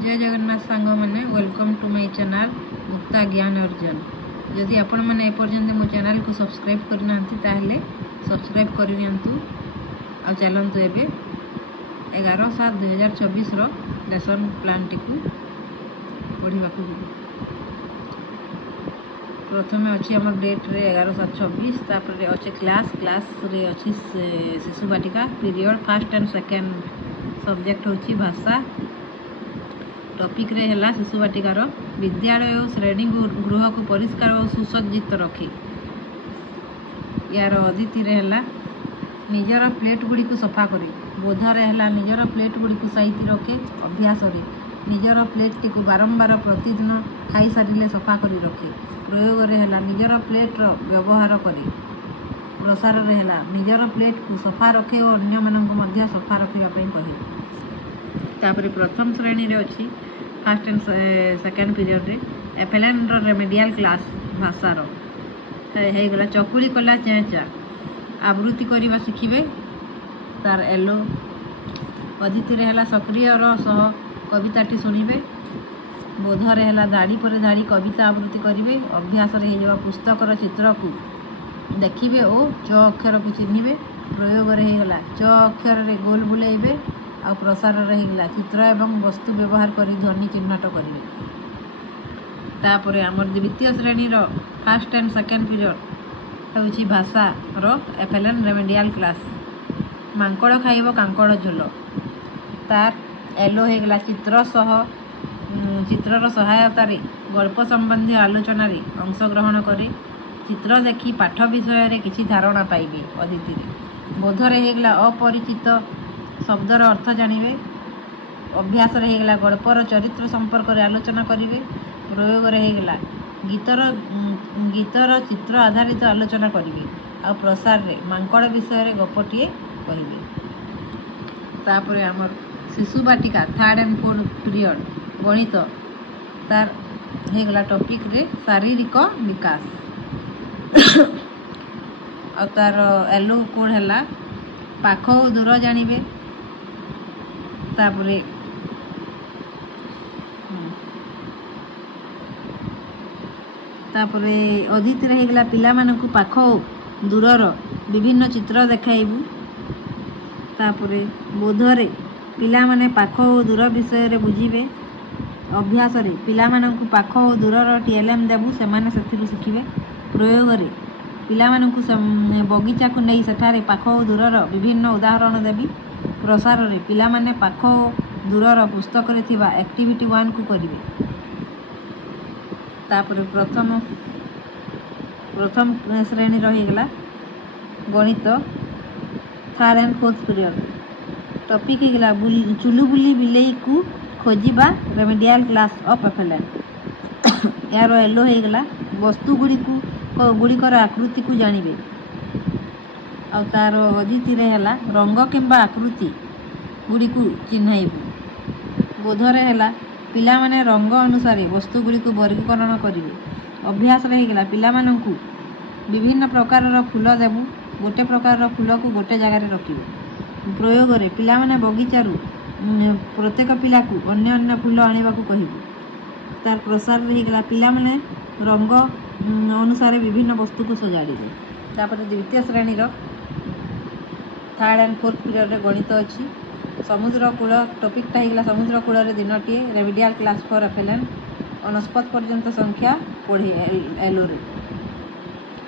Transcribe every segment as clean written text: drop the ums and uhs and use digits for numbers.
जय जगन्नाथ सांग मैंने वेलकम टू माय चैनल मुक्ता ज्ञान अर्जन। जदि आपण मैंने एपर्यंत मो चैनल को सब्सक्राइब करना सब्सक्राइब करनी आ चलतु एवं 11/7/2024 लेसन प्लान टी पढ़ा प्रथम अच्छी आम डेट रे 11/7/24 तापर अच्छे क्लास रे अच्छी शिशु बाटिका period first and second subject होची भाषा। टॉपिक रे हला शिशु बाटिकार विद्यालय और श्रेणी गृह को परिष्कार और सुसज्जित रखी। यार अदिति रे हला निजर प्लेट गुड़ी को सफा करी। बोधरे हला निजर प्लेट गुड़ी को साइती रखे। अभ्यास रे निजर प्लेट टी को बारंबार प्रतिदिन खाई सारिले सफा करी रखे। प्रयोग रे हला निजर प्लेट रो व्यवहार करी। प्रसार रे हला निजर प्लेट को सफा रखे और अन्य मानक मध्य सफा रखिया पई कहे। तापरे प्रथम श्रेणी रे अछि फर्स्ट एंड सेकेंड पीरियड रे एफएलएन रो रेमेडियल क्लास भाषा रो हे गला चकुली कला चेंचा आवृत्ति करबा शिखिबे। तार एलो अदिति रे हला सक्रिय रो सह कविताटी सुनिबे। बोध रे हला दाढ़ी पर दाढ़ी कविता आवृत्ति करिवे। अभ्यास रे हे पुस्तक रो चित्र को देखिबे और च अक्षर को चिन्हिबे। प्रयोग रे हे गला च अक्षर रे गोल बुलाइबे आ प्रसार रहीगला चित्र एवं वस्तु व्यवहार करी ध्वनि चिन्हट करेंगे। तापरे आमर द्वितीय श्रेणी row first and second period होची भाषा रो एफएलएन रेमेडियल क्लास मांकड़ खाइब कांकड़ झोल। तार एलो हेगला चित्र सह चित्रर सहायता रे गल्प संबंधी आलोचना रे अंशग्रहण करे। चित्र देखी पाठ विषय रे किछि धारणा पाइबे। अदिति रे बोध रे हेगला अपरिचित शब्दर अर्थ जानिबे। अभ्यास रे हेगला गल्पर चरित्र संपर्क रे आलोचना करिवे। प्रयोग रे हेगला गीतर चित्र आधारित आलोचना करिवे आ प्रसार रे मांकड़ विषय रे गपटिए कहिबे। तापरे हमर शिशु बाटिका थर्ड एंड फोर्थ पीरियड गणित तार हेगला टॉपिक रे शारीरिक विकास आ तार एलो कोड हला पाख और दूर जानिबे। तापरे अदिति रे हेगला पिला मानकु पाख दूरर विभिन्न चित्र देखाइबु। तापरे बोधरे पिला माने पाख और दूर विषय रे बुझिबे। अभ्यास रे पिला मानकु पाख और दूरर टीएलएम देबु सेमाने सेथिरु शिखिबे। प्रयोग रे पिला मानकु बगीचा को नहीं सेठारे पाख और दूरर विभिन्न उदाहरण देबी। प्रसार रे पिला माने पाख दूरर पुस्तक रे थिबा एक्टिविटी 1 को करिवे। तापरे प्रथम श्रेणी रहीगला गणित third and fourth period topic हेगला चुलु बुली बिलेई को खोजिबा रेमेडियल क्लास ऑफ एफएलएन। यार एलो हेगला वस्तु गुड़िकर आकृति को जानिबे। आ तार अदिति रे हला रंग किंबा आकृति गुड़ी को चिन्हाइबे। बोध रे हला पिला माने रंग अनुसार वस्तु गुड़ी को वर्गीकरण करिवे। अभ्यास रे हेगला पिला माननकु विभिन्न प्रकार रो फूल देबु। गोटे प्रकार रो फूल को गोटे जगह रे रखिबे। प्रयोग रे पिला माने बगीचारू प्रत्येक पिला को अन्य अन्य फूल आनिबा को कहिबे। तार प्रसार रे हेगला पिला माने रंग अनुसार विभिन्न वस्तु को सजाड़िबे। तापर द्वितीय श्रेणी रो थर्ड एंड फोर्थ पीरियड रे गणित अछि। समुद्र कूल टॉपिक हेगला समुद्र कूल रे दिनटीए रेमेडियल क्लास फॉर एफएलएन अनस्पत पर्यंत संख्या पढ़े एलो रे।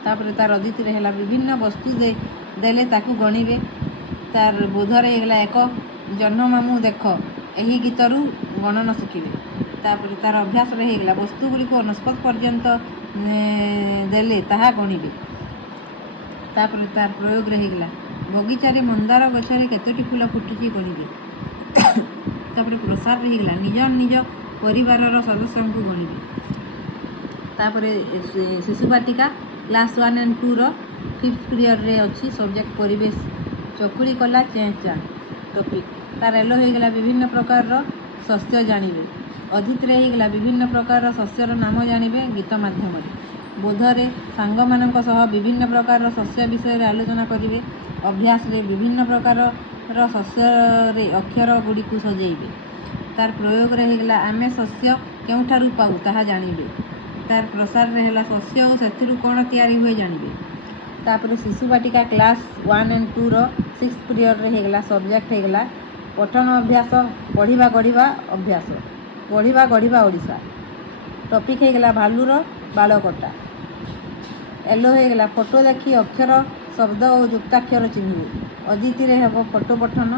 तापर तार अदिति रे हला विभिन्न वस्तु देले ताकू गणिबे। तार बोध रे हेगला एक जन्म मामू देख एही गीतरू गणन शिखिबे। तापर तार अभ्यास रे हेगला वस्तु गुड़ी को अनस्पत पर्यंत देले ताहा गणिबे। तापर तार प्रयोग रे हेगला बगीचा रे मंदार गछरे केतोटी फूल फुटुची गणिबे। तापर प्रसार रे हेगला निज परिवार रो सदस्य को गणिबे। तापर शिशु बाटिका क्लास 1 एंड 2 रो फिफ्थ पीरियड रे अछि सब्जेक्ट परिवेश चकुली कला चेंचा टॉपिक तार एलो हेगला विभिन्न प्रकार रो शस्य जानिबे। अदिति रे हेगला विभिन्न प्रकार रो शस्यर नाम जानिबे गीत माध्यम रे। बोध रे सांग मानक सह विभिन्न प्रकार रो शस्य विषय रे आलोचना करिवे। अभ्यास रे विभिन्न प्रकार रो शस्य रे अक्षर गुड़ी को सजेइबे। ତାର ପ୍ରୟୋଗରେ ହେଇଗଲା ଆମେ ଶସ୍ୟ କେଉଁଠାରୁ ପାଉ ତାହା ଜାଣିବେ। ତାର ପ୍ରସାରରେ ହେଲା ଶସ୍ୟ ଓ ସେଥିରୁ କ'ଣ ତିଆରି ହୁଏ ଜାଣିବେ। ତାପରେ ଶିଶୁ ବାଟିକା କ୍ଲାସ୍ 1 and 2ର 6th ପିରିୟଡ଼ରେ ହେଇଗଲା ସବଜେକ୍ଟ ହେଇଗଲା ପଠନ ଅଭ୍ୟାସ ପଢ଼ିବା ଗଢ଼ିବା ଅଭ୍ୟାସ ପଢ଼ିବା ଗଢ଼ିବା ଓଡ଼ିଶା। ଟପିକ୍ ହେଇଗଲା ଭାଲୁର ବାଳକଟା। ଏଲୋ ହେଇଗଲା ଫଟୋ ଦେଖି ଅକ୍ଷର ଶବ୍ଦ ଓ ଯୁକ୍ତାକ୍ଷର ଚିହ୍ନିବେ। ଅଦିତିରେ ହେବ ଫଟୋ ପଠନ।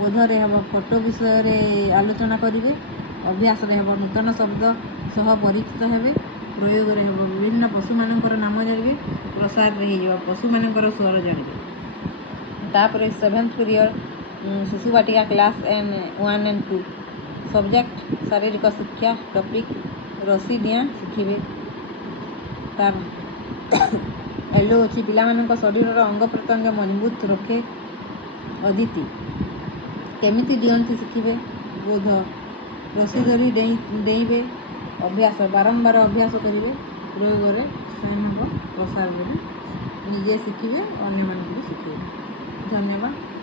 ବୋଧରେ ହେବ ଫଟୋ ବିଷୟରେ ଆଲୋଚନା କରିବେ। ଅଭ୍ୟାସରେ ହେବ ନୂତନ ଶବ୍ଦ ସହ ପରିଚିତ ହେବେ। ପ୍ରୟୋଗରେ ହେବ ବିଭିନ୍ନ ପଶୁମାନଙ୍କର ନାମ ଜାଣିବେ। ପ୍ରସାରରେ ହେଇଯିବ ପଶୁମାନଙ୍କର ସ୍ୱର ଜାଣିବେ। ତାପରେ 7th ପିରିୟଡ଼ ଶିଶୁ ବାଟିକା କ୍ଲାସ୍ 1 and 2 ସବଜେକ୍ଟ ଶାରୀରିକ ଶିକ୍ଷା। ଟପିକ୍ ରସି ଡିଆଁ ଶିଖିବେ। ତାର ଏଲୋ ଅଛି ପିଲାମାନଙ୍କ ଶରୀରର ଅଙ୍ଗ ପ୍ରତ୍ୟଙ୍ଗ ମଜବୁତ ରଖେ। ଅଦିତି କେମିତି ଡିଅନ୍ତି ଶିଖିବେ। ବୋଧ ରସି ଧରି ଡେଇଁବେ। ଅଭ୍ୟାସ ବାରମ୍ବାର ଅଭ୍ୟାସ କରିବେ। ପ୍ରୟୋଗରେ ସାଇନ୍ ହେବ ପ୍ରସାରରେ ନିଜେ ଶିଖିବେ ଅନ୍ୟମାନଙ୍କୁ ବି ଶିଖିବେ। ଧନ୍ୟବାଦ।